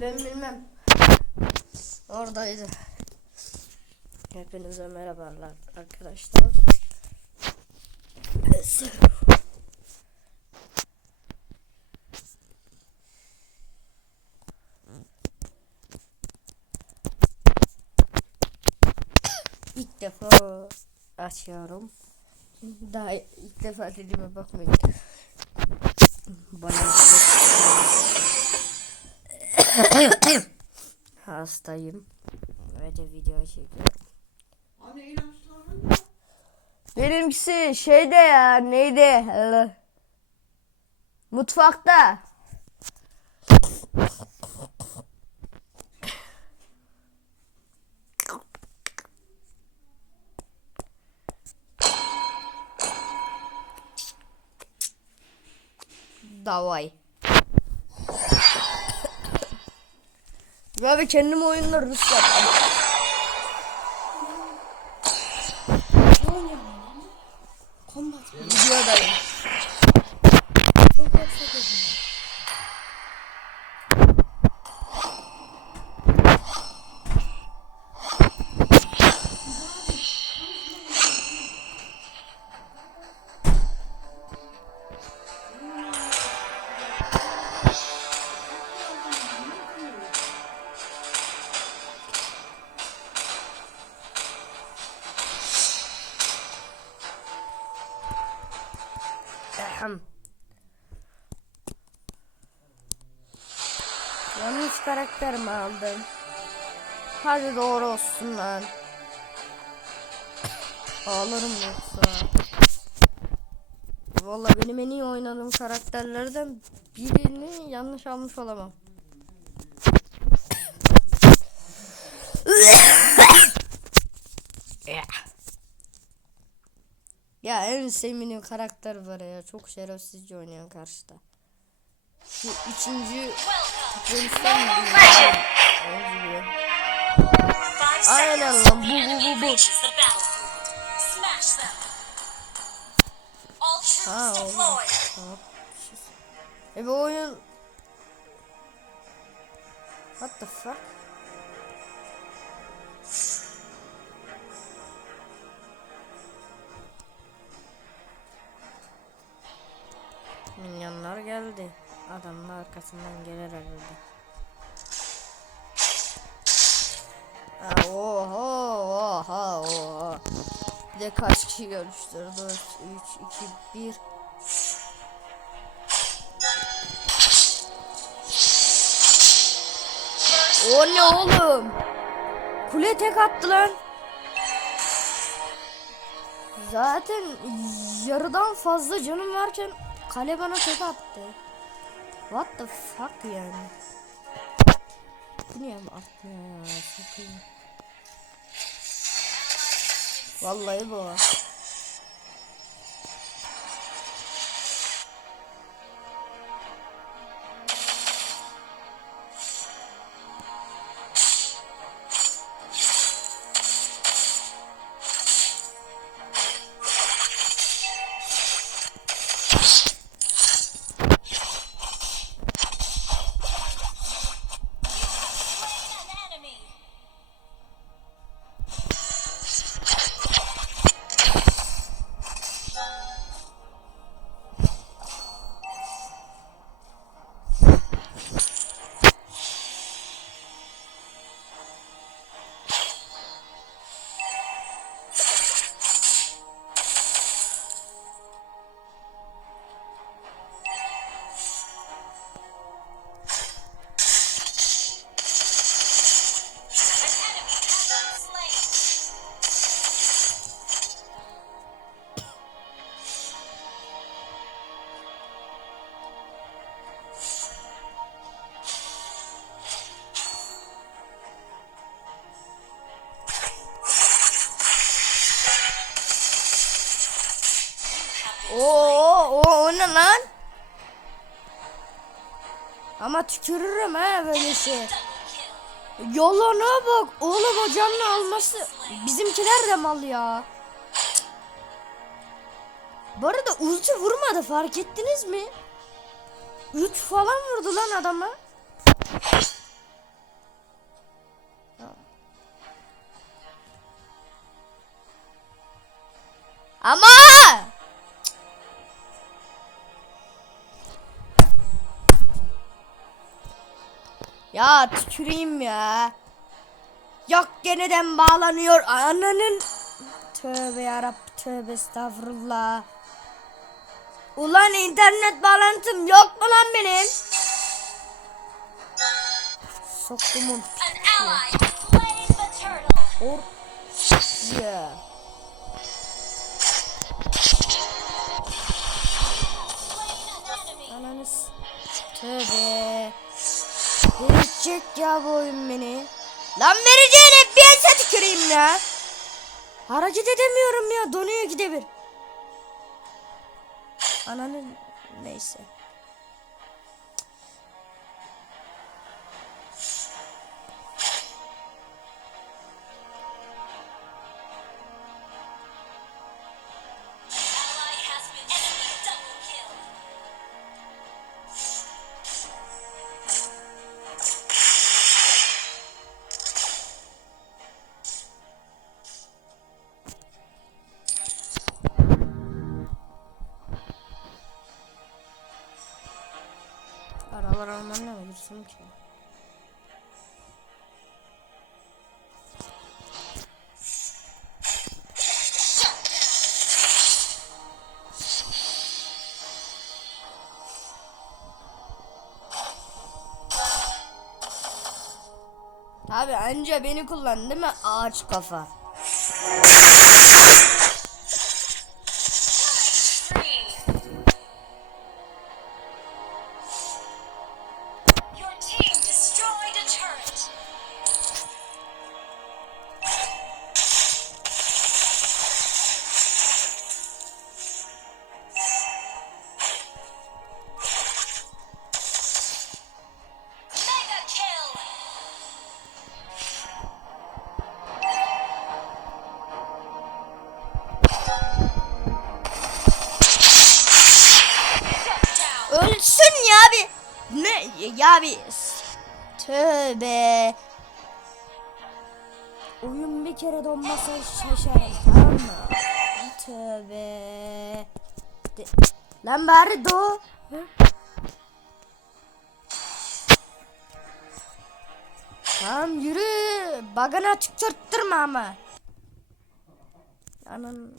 Ben bilmem. Oradaydı. Hepinize merhabalar arkadaşlar. İlk defa açıyorum. Daha ilk defa dediğime bakmayın. Bayağı hastayım. De video çekiyorum. Benimkisi şeyde ya neydi? Ee, Mutfakta. Davay. Abi kendim oyunla Rus yaptım. Yanlış karakter mi aldım? Hadi doğru olsun lan. Ağlarım yoksa. Valla benim en iyi oynadığım karakterlerden birini yanlış almış olamam. Ya en sevdiğim karakter var ya. Çok şerefsizce oynayan karşıda. Şu üçüncü gibi. Five Aynen lan, bu, bu, bu, bu. Ha oğlum. E bu oyun... What the fuck? Minyonlar geldi. Adamlar arkasından gelir herhalde. Ha, oha oha oha. Bir de kaç kişi görmüştür? 4, 3, 2, 1. O ne oğlum? Kule tek attı lan. Zaten yarıdan fazla canım varken kale bana tek attı. What the fuck yani? Bu niye atmıyor ya? Çok iyi. Ne lan? Ama tükürürüm ha böyle şey. Yolana bak. Oğlum hocanın alması. Bizimkiler de mal ya. Bu arada ulti vurmadı fark ettiniz mi? 3 falan vurdu lan adama. Ama Ya tüküreyim ya. Yok yeniden bağlanıyor. Ananın. Tövbe yarabbim tövbe estağfurullah. Ulan internet bağlantım yok mu lan benim? Soktumun. Ya bu oyun beni. Lan vereceğine bir tüküreyim ya. Hareket edemiyorum ya. Donuyor gide bir. Ananın neyse. Olursun ki? Abi anca beni kullan değil mi ağaç kafa? Bir. Tövbe. Oyun bir kere donmasa şaşarım tamam mı? Tövbe. De- Lan bari. Hı? Tamam yürü. Bagana tükürttürme ama. Anın.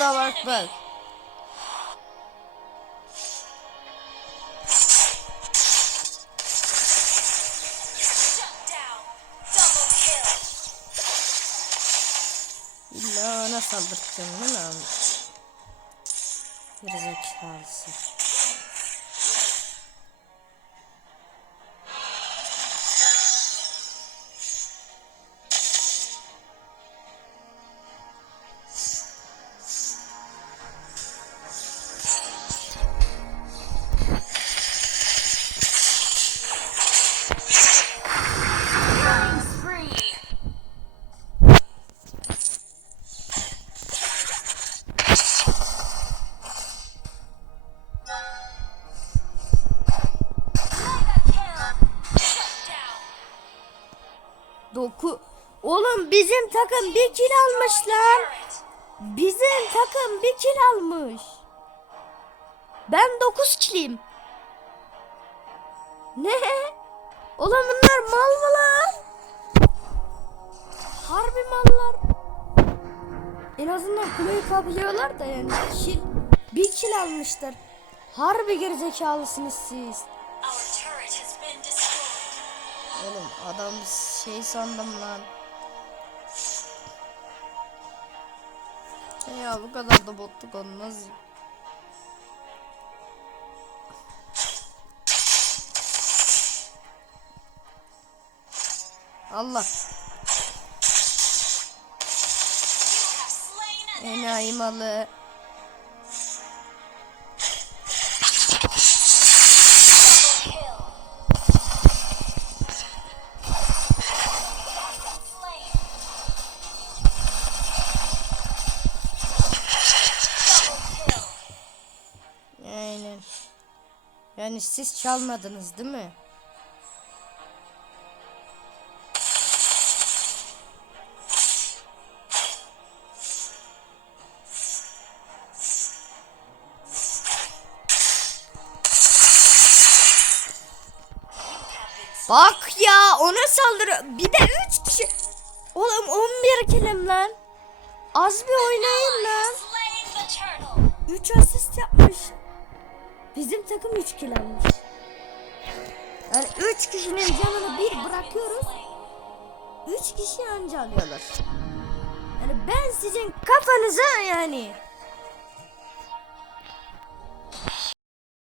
Da bak bak. İlla ona saldırtacaksın değil mi? Gerizekalısı. Oğlum bizim takım bir kill almış lan. Bizim takım bir kill almış. Ben 9 killiyim. Ne? Oğlum bunlar mal mı lan? Harbi mallar. En azından kuleyi kapıyorlar da yani kill. Bir kill almışlar. Harbi gerizekalısınız siz. Oğlum adam şey sandım lan. Ya bu kadar da botluk olmaz. Allah enayi malı. Yani siz çalmadınız değil mi? Bak ya ona saldırıyor. Bir de 3 kişi. Oğlum 11 kilim lan. Az bir oynayın lan. Slaying the turtle. 3 asist yapmış. Bizim takım 3 kill almış. Yani 3 kişinin canını bir bırakıyoruz. 3 kişi anca alıyorlar. Yani ben sizin kafanıza yani